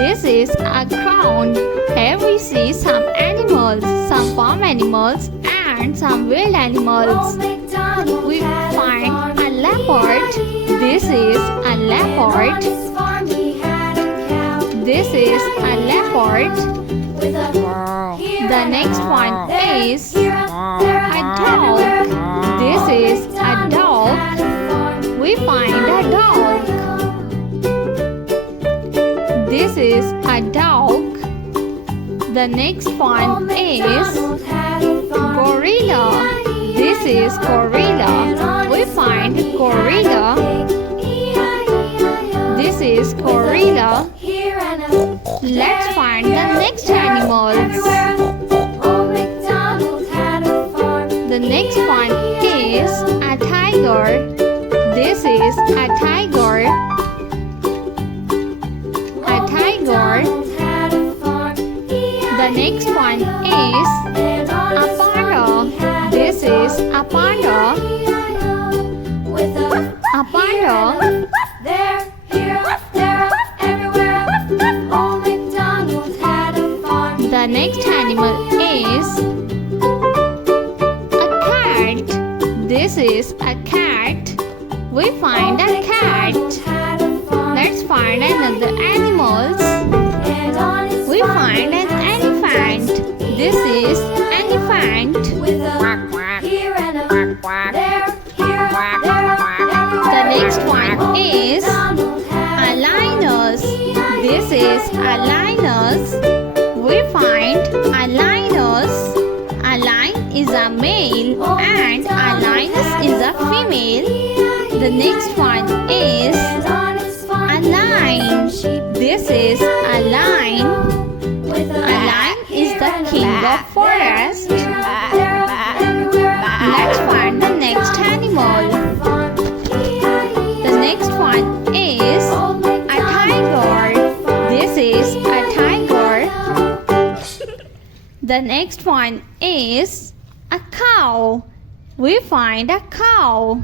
This is a ground. Here we see some animals, some farm animals and some wild animals. We find a leopard. This is a leopard. This is a leopard. The next one is a dog. This is a dog. We find a dog. This is a dog. The next one is gorilla. This is gorilla. We find gorilla. This is gorilla. Let's find the next animals. The next one is a tiger. This is a tiger. A tiger. The next one is a panda. This is a panda. A panda. The next animal is a cat. This is a cat. We find a cat. Let's find another animals. We find an elephant. This is elephant. The next one is a lioness. This is a lioness. We find a lioness. A lion is a male and a lioness is a female. The next one is a lion. This is a lion. A lion is the king of forest. Let's find the next animal. The next one is a tiger. This is a tiger. The next one is a cow. We find a cow.